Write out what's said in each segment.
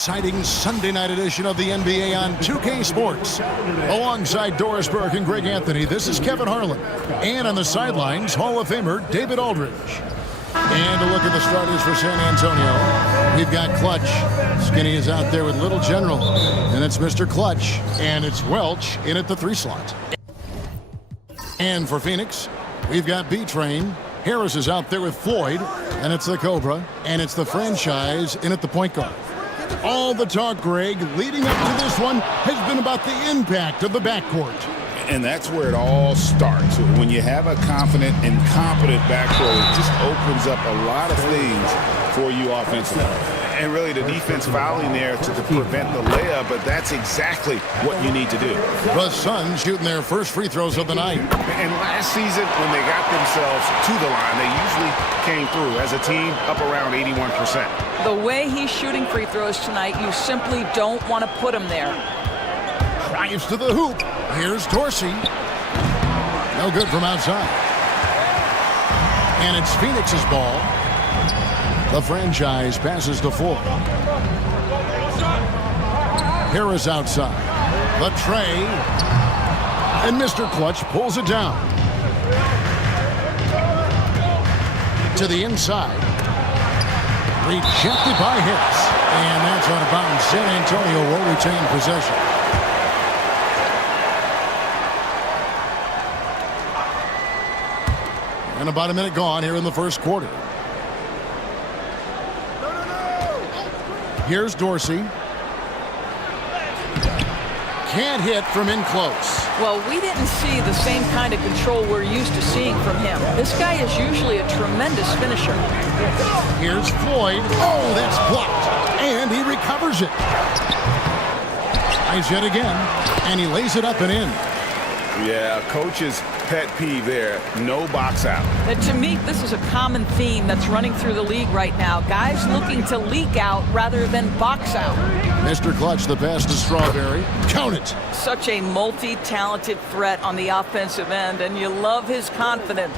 Exciting Sunday night edition of the NBA on 2K Sports. Alongside Doris Burke and Greg Anthony, this is Kevin Harlan. And on the sidelines, Hall of Famer David Aldridge. And a look at the starters for San Antonio. We've got Clutch. Skinny is out there with Little General. And it's Mr. Clutch. And it's Welch in at the 3 slot. And for Phoenix, we've got B-Train. Harris is out there with Floyd. And it's the Cobra. And it's the franchise in at the point guard. All the talk, Greg, leading up to this one has been about the impact of the backcourt. And that's where it all starts. When you have a confident and competent backcourt, it just opens up a lot of things for you offensively. And really the defense fouling there to prevent the layup, but that's exactly what you need to do. The Suns shooting their first free throws of the night. And last season, when they got themselves to the line, they usually came through as a team up around 81%. The way he's shooting free throws tonight, you simply don't want to put him there. Drives to the hoop. Here's Dorsey. No good from outside. And it's Phoenix's ball. The franchise passes to Floyd. Harris outside. The tray. And Mr. Clutch pulls it down. To the inside. Rejected by Harris. And that's out of bounds. San Antonio will retain possession. And about a minute gone here in the first quarter. Here's Dorsey. Can't hit from in close. Well, we didn't see the same kind of control we're used to seeing from him. This guy is usually a tremendous finisher. Here's Floyd. Oh, that's blocked. And he recovers it. Tries yet again. And he lays it up and in. Yeah, coach's pet peeve there. No box out. And to me, this is a common theme that's running through the league right now. Guys looking to leak out rather than box out. Mr. Clutch, the pass to Strawberry. Count it. Such a multi-talented threat on the offensive end, and you love his confidence.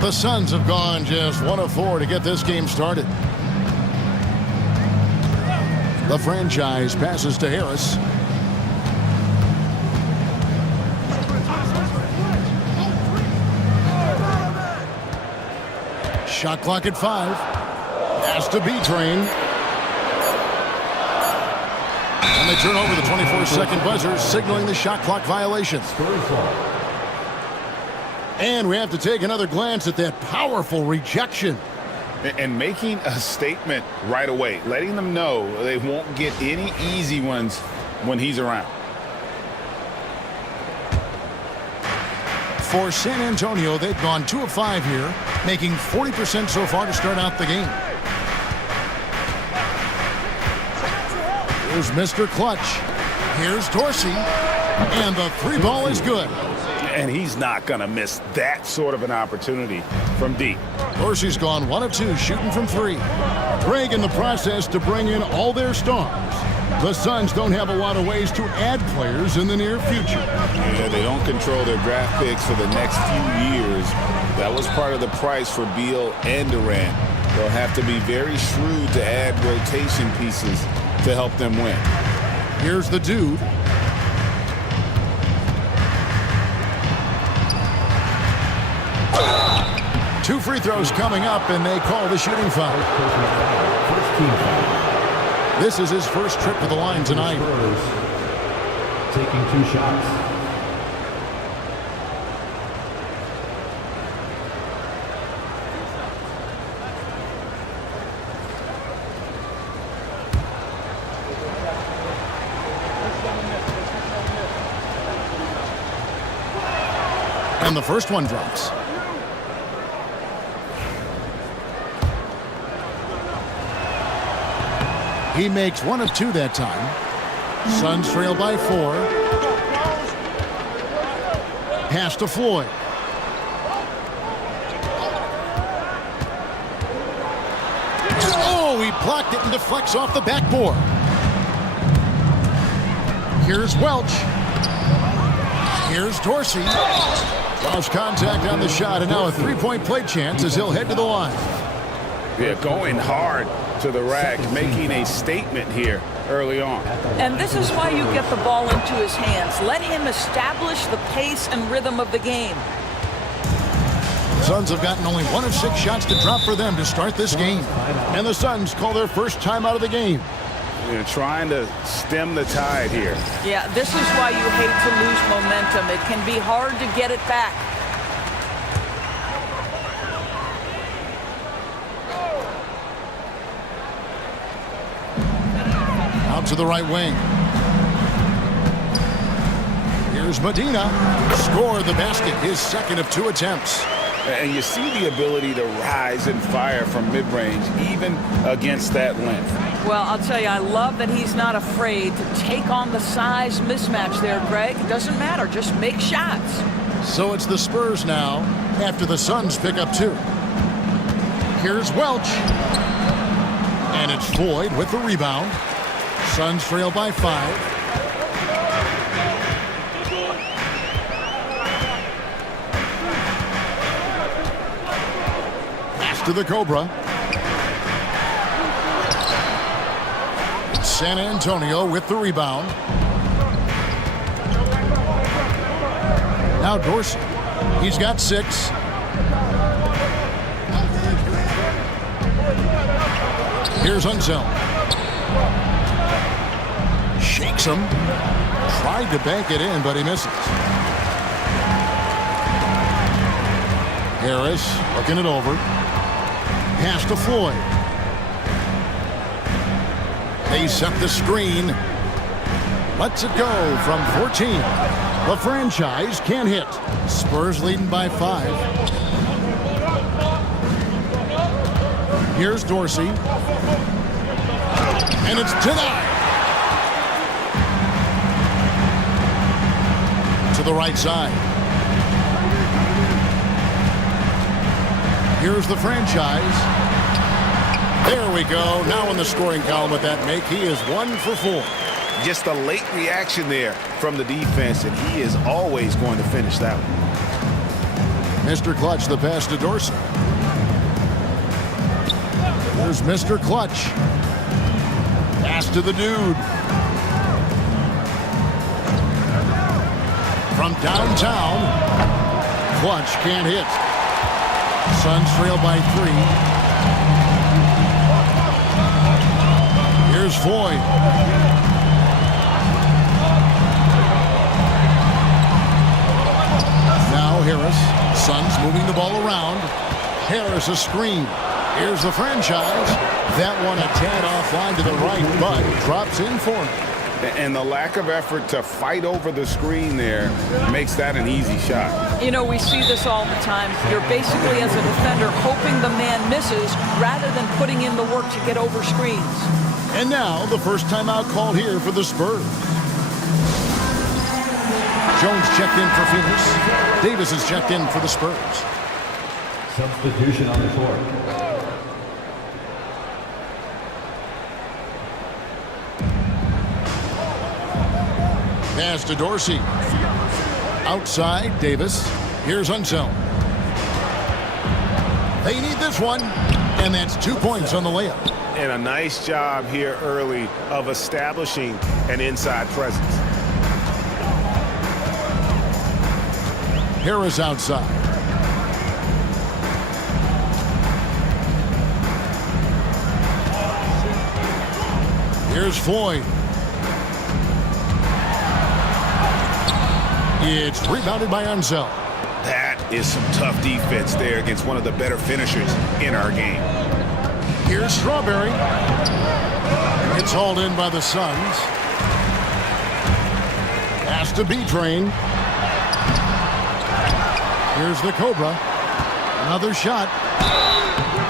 The Suns have gone just 1 of 4 to get this game started. The franchise passes to Harris. Shot clock at 5. Has to B-Train. And they turn over the 24-second buzzer, signaling the shot clock violation. And we have to take another glance at that powerful rejection. And making a statement right away, letting them know they won't get any easy ones when he's around. For San Antonio, they've gone 2 of 5 here, making 40% so far to start out the game. Here's Mr. Clutch. Here's Dorsey. And the 3 ball is good. And he's not going to miss that sort of an opportunity from deep. Dorsey's gone 1 of 2 shooting from 3. Greg in the process to bring in all their stars. The Suns don't have a lot of ways to add players in the near future. Yeah, they don't control their draft picks for the next few years. That was part of the price for Beal and Durant. They'll have to be very shrewd to add rotation pieces to help them win. Here's the dude. Two free throws coming up, and they call the shooting foul. This is his first trip to the line tonight. Taking 2 shots. And the first one drops. He makes 1 of 2 that time. Suns trail by 4. Pass to Floyd. Oh, he blocked it and deflects off the backboard. Here's Welch. Here's Dorsey. Lost contact on the shot, and now a 3-point play chance as he'll head to the line. Yeah, going hard to the rack, making a statement here early on. And this is why you get the ball into his hands. Let him establish the pace and rhythm of the game. Suns have gotten only 1 of 6 shots to drop for them to start this game. And the Suns call their first time out of the game. They're trying to stem the tide here. Yeah, this is why you hate to lose momentum. It can be hard to get it back. Out to the right wing. Here's Medina. Scored the basket, his second of 2 attempts. And you see the ability to rise and fire from mid-range, even against that length. Well, I'll tell you, I love that he's not afraid to take on the size mismatch there, Greg. It doesn't matter. Just make shots. So it's the Spurs now after the Suns pick up 2. Here's Welch. And it's Floyd with the rebound. Suns trail by 5. To the Cobra. San Antonio with the rebound. Now Dorsey. He's got 6. Here's Unseld. Shakes him. Tried to bank it in, but he misses. Harris looking it over. Pass to Floyd. They set the screen. Lets it go from 14. The franchise can't hit. Spurs leading by 5. Here's Dorsey. And it's denied. To the right side. Here's the franchise. There we go. Now in the scoring column with that make, he is 1 for 4. Just a late reaction there from the defense, and he is always going to finish that one. Mr. Clutch, the pass to Dorsey. Here's Mr. Clutch. Pass to the dude. From downtown, Clutch can't hit. Suns trail by 3. Here's Floyd. Now Harris. Suns moving the ball around. Harris a screen. Here's the franchise. That one a tad offline to the right, but drops in for him. And the lack of effort to fight over the screen there makes that an easy shot. You know, we see this all the time. You're basically, as a defender, hoping the man misses rather than putting in the work to get over screens. And now the first timeout called here for the Spurs. Jones checked in for Phoenix. Davis is checked in for the Spurs. Substitution on the court. Pass to Dorsey. Outside, Davis. Here's Unseld. They need this one, and that's 2 points on the layup. And a nice job here early of establishing an inside presence. Harris outside. Here's Floyd. It's rebounded by Unseld. That is some tough defense there against one of the better finishers in our game. Here's Strawberry. It's hauled in by the Suns. Pass to B-Train. Here's the Cobra. Another shot.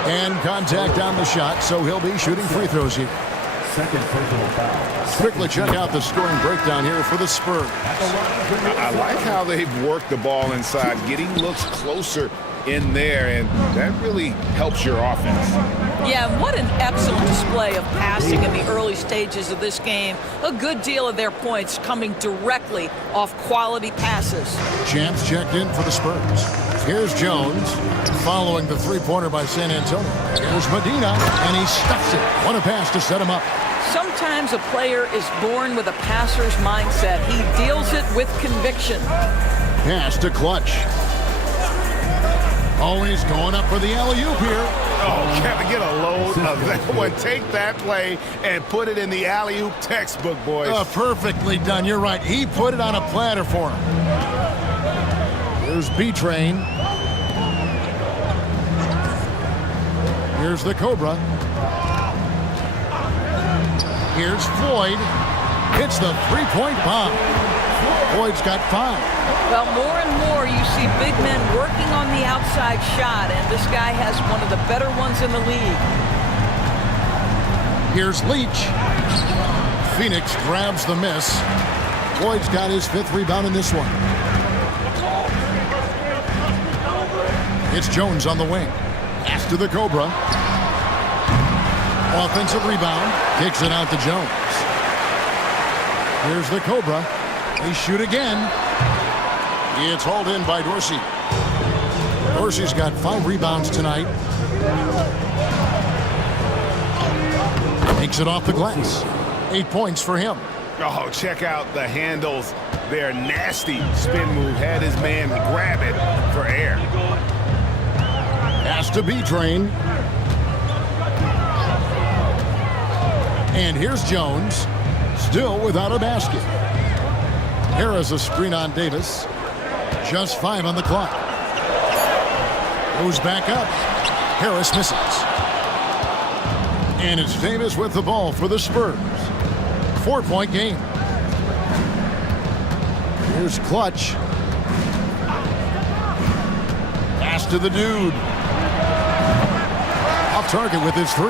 And contact on the shot, so he'll be shooting free throws here. Second personal foul. Quickly check out the scoring breakdown here for the Spurs. I like how they've worked the ball inside, getting looks closer in there, and that really helps your offense. Yeah, what an excellent display of passing in the early stages of this game. A good deal of their points coming directly off quality passes. Champs checked in for the Spurs. Here's Jones following the three-pointer by San Antonio. Here's Medina, and he stuffs it. What a pass to set him up. Sometimes a player is born with a passer's mindset. He deals it with conviction. Pass to Clutch. Always going up for the alley-oop here. Oh, Kevin, get a load of that one. Take that play and put it in the alley-oop textbook, boys. Perfectly done. You're right. He put it on a platter for him. Here's B-Train. Here's the Cobra. Here's Floyd. Hits the three-point bomb. Floyd's got 5. Well, more and more you see big men working on the outside shot, and this guy has one of the better ones in the league. Here's Leach. Phoenix grabs the miss. Floyd's got his 5th rebound in this one. It's Jones on the wing. Pass to the Cobra. Offensive rebound. Kicks it out to Jones. Here's the Cobra. They shoot again. It's hauled in by Dorsey. Dorsey's got 5 rebounds tonight. Takes it off the glass. 8 points for him. Oh, check out the handles. They're nasty. Spin move. Had his man grab it for air. Pass to B-Train. And here's Jones. Still without a basket. Harris a screen on Davis. Just 5 on the clock. Goes back up. Harris misses. And it's Davis with the ball for the Spurs. 4-point game. Here's Clutch. Pass to the dude. Off target with his 3.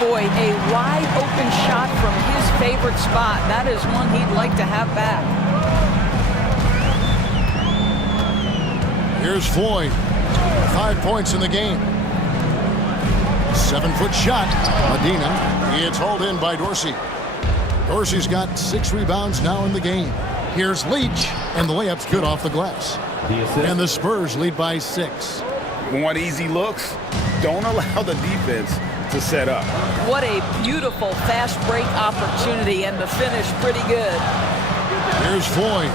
Boy, a wide open shot from his favorite spot. That is one he'd like to have back. Here's Floyd. 5 points in the game. 7-foot shot. Medina. It's hauled in by Dorsey. Dorsey's got 6 rebounds now in the game. Here's Leach. And the layup's good off the glass. And the Spurs lead by 6. Want easy looks? Don't allow the defense to set up. What a beautiful fast break opportunity, and the finish pretty good. Here's Floyd.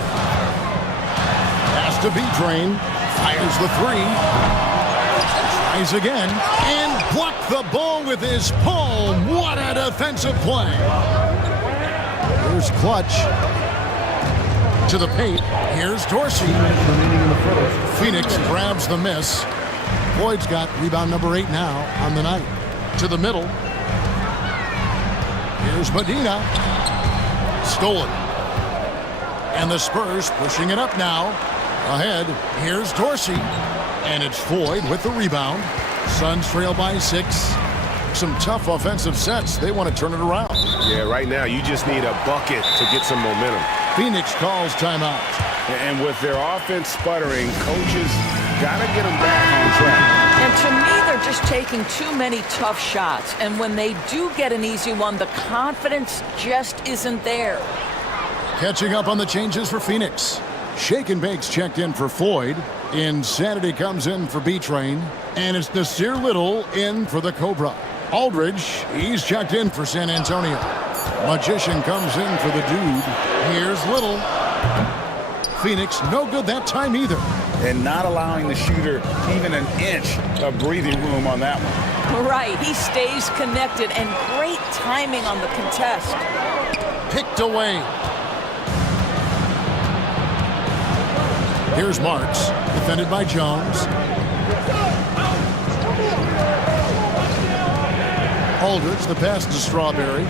Pass to B-Train. Fires the 3. Tries again. And blocked the ball with his palm. What a defensive play. Here's Clutch. To the paint. Here's Dorsey. Phoenix grabs the miss. Floyd's got rebound number 8 now on the night. To the middle. Here's Medina. Stolen. And the Spurs pushing it up now. Ahead, here's Dorsey. And it's Floyd with the rebound. Suns trail by 6. Some tough offensive sets. They want to turn it around. Yeah, right now you just need a bucket to get some momentum. Phoenix calls timeout. And with their offense sputtering, coaches got to get them back on track. And to me, they're just taking too many tough shots. And when they do get an easy one, the confidence just isn't there. Catching up on the changes for Phoenix. Shake and Bake's checked in for Floyd. Insanity comes in for B-Train. And it's Nasir Little in for the Cobra. Aldridge, he's checked in for San Antonio. Magician comes in for the dude. Here's Little. Phoenix, no good that time either. And not allowing the shooter even an inch of breathing room on that one. Right, he stays connected, and great timing on the contest. Picked away. Here's Marks, defended by Jones. Aldridge, the pass to Strawberry.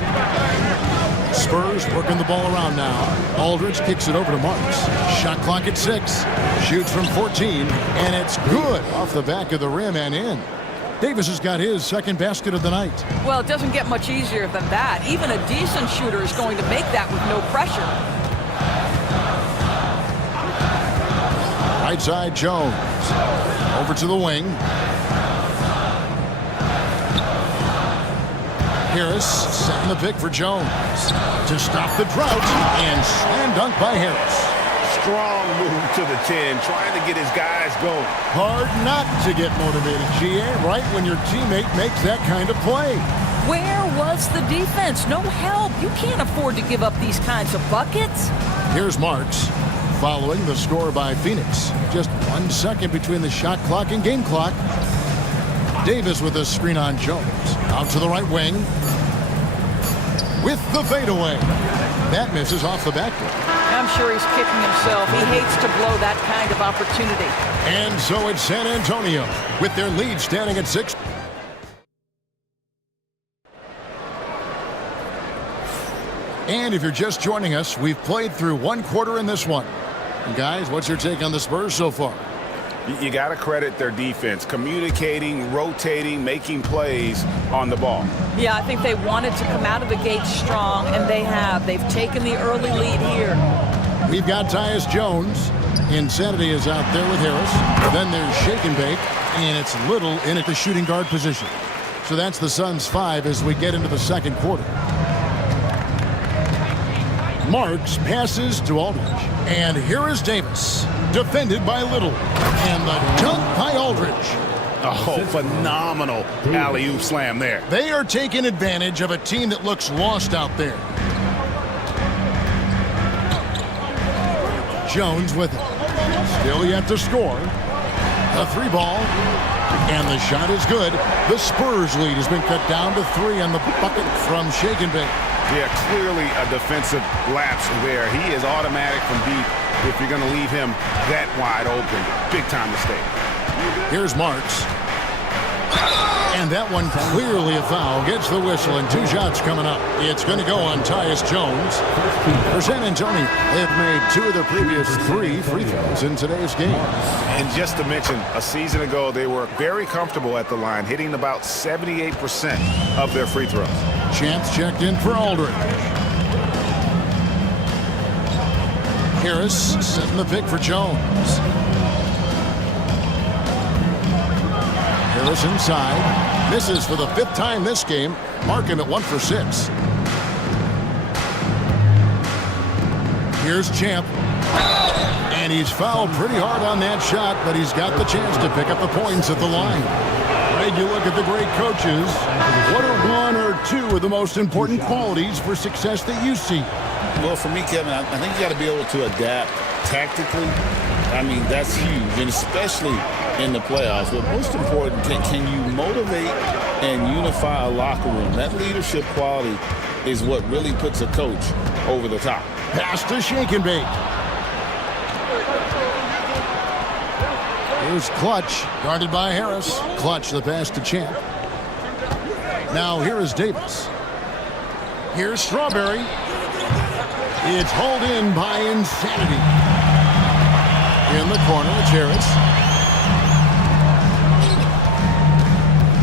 Spurs working the ball around now. Aldridge kicks it over to Marks. Shot clock at 6. Shoots from 14, and it's good off the back of the rim and in. Davis has got his second basket of the night. Well, it doesn't get much easier than that. Even a decent shooter is going to make that with no pressure. Right side, Jones. Over to the wing. Harris setting the pick for Jones to stop the drought, and slam dunk by Harris. strong move to the 10, trying to get his guys going. Hard not to get motivated, GA, right when your teammate makes that kind of play. Where was the defense? No help. You can't afford to give up these kinds of buckets. Here's Marks following the score by Phoenix. Just 1 second between the shot clock and game clock. Davis with a screen on Jones. Out to the right wing. With the fadeaway. That misses off the backboard. I'm sure he's kicking himself. He hates to blow that kind of opportunity. And so it's San Antonio with their lead standing at 6. And if you're just joining us, we've played through 1 quarter in this one. And guys, what's your take on the Spurs so far? You got to credit their defense, communicating, rotating, making plays on the ball. Yeah, I think they wanted to come out of the gate strong, and they have. They've taken the early lead here. We've got Tyus Jones. Insanity is out there with Harris. Then there's Shake and Bake, and it's Little in at the shooting guard position. So that's the Suns' 5 as we get into the second quarter. Marks passes to Aldridge. And here is Davis, defended by Little. And the dunk by Aldridge. Oh, phenomenal alley-oop slam there. They are taking advantage of a team that looks lost out there. Jones with it. Still yet to score. A 3-ball. And the shot is good. The Spurs lead has been cut down to 3 on the bucket from Shake and Bake. Yeah, clearly a defensive lapse there. He is automatic from deep if you're going to leave him that wide open. Big time mistake. Here's Marks. And that one clearly a foul. Gets the whistle and 2 shots coming up. It's going to go on Tyus Jones. For San Antonio, they've made 2 of their previous 3 free throws in today's game. And just to mention, a season ago, they were very comfortable at the line, hitting about 78% of their free throws. Chance checked in for Aldridge. Harris setting the pick for Jones. Harris inside. Misses for the 5th time this game. Mark him at 1 for 6. Here's Champ. And he's fouled pretty hard on that shot, but he's got the chance to pick up the points at the line. Greg, you look at the great coaches. What are 1 or 2 of the most important qualities for success that you see? Well, for me, Kevin, I think you got to be able to adapt tactically. I mean, that's huge, and especially in the playoffs. But most important, can you motivate and unify a locker room? That leadership quality is what really puts a coach over the top. Pass to Shake and Bake. Here's Clutch, guarded by Harris. Clutch, the pass to Champ. Now here is Davis. Here's Strawberry. It's hauled in by Insanity. In the corner, it's Harris.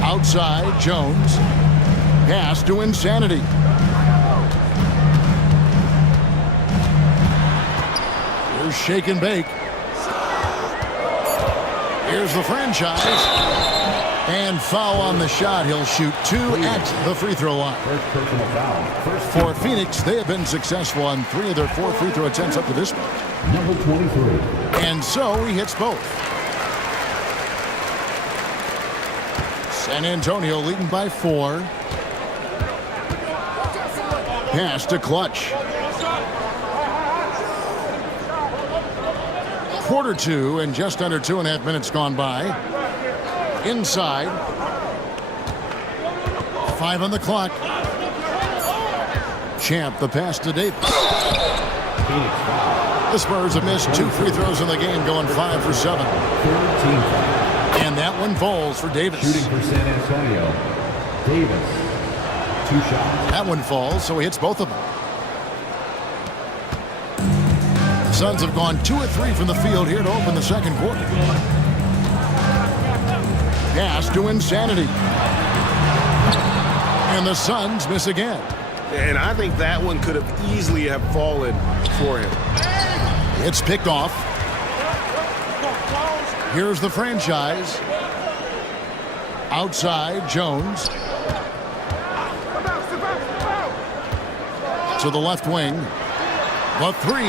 Outside, Jones. Pass to Insanity. Here's Shake and Bake. Here's the franchise. And foul on the shot. He'll shoot 2 at the free throw line. For Phoenix, they have been successful on 3 of their 4 free throw attempts up to this point. Number 23. And so he hits both. San Antonio leading by 4. Pass to Clutch. Quarter 2 and just under 2.5 minutes gone by. Inside. 5 on the clock. Champ, the pass to Davis. The Spurs have missed 2 free throws in the game, going 5 for 7. And that one falls for Davis. Shooting for San Antonio, Davis. 2 shots. That one falls, so he hits both of them. The Suns have gone 2 of 3 from the field here to open the second quarter. Pass to Insanity. And the Suns miss again. And I think that one could have easily have fallen for him. It's picked off. Here's the franchise. Outside, Jones. To the left wing. The 3.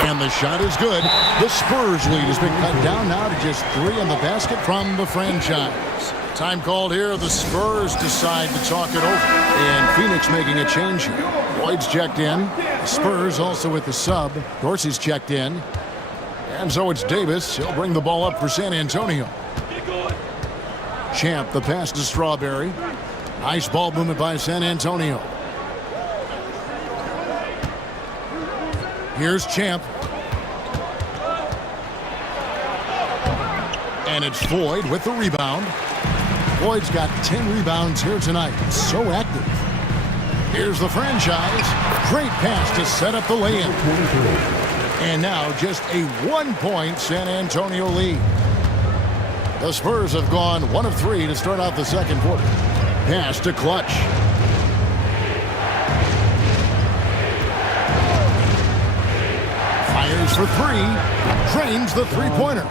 And the shot is good. The Spurs lead has been cut down now to just 3 in the basket from the franchise. Time called here. The Spurs decide to talk it over. And Phoenix making a change here. Lloyd's checked in. The Spurs also with the sub. Dorsey's checked in. And so it's Davis. He'll bring the ball up for San Antonio. Champ, the pass to Strawberry. Nice ball movement by San Antonio. Here's Champ. And it's Floyd with the rebound. Floyd's got 10 rebounds here tonight. So active. Here's the franchise. Great pass to set up the lay-in. And now just a 1-point San Antonio lead. The Spurs have gone 1 of 3 to start out the second quarter. Pass to Clutch. Fires for 3. Drains the three-pointer.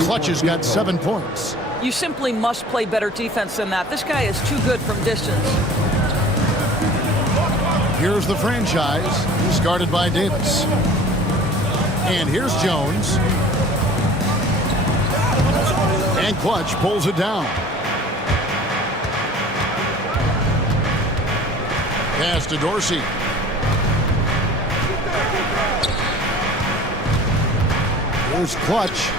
Clutch has got 7 points. You simply must play better defense than that. This guy is too good from distance. Here's the franchise. He's guarded by Davis. And here's Jones. And Clutch pulls it down. Pass to Dorsey. Here's Clutch.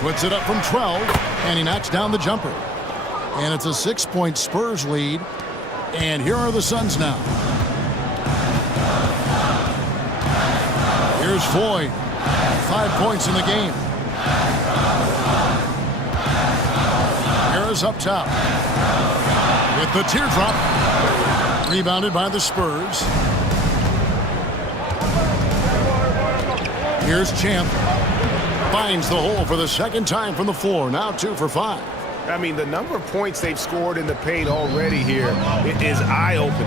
Puts it up from 12, and he knocks down the jumper. And it's a 6-point Spurs lead. And here are the Suns now. Here's Floyd. 5 points in the game. Harris up top. With the teardrop. Rebounded by the Spurs. Here's Champ. Finds the hole for the second time from the floor. Now 2 for 5. I mean, the number of points they've scored in the paint already here is eye-opening.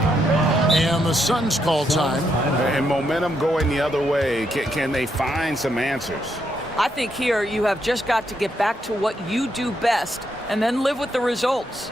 And the Suns call time. And momentum going the other way. Can they find some answers? I think here you have just got to get back to what you do best and then live with the results.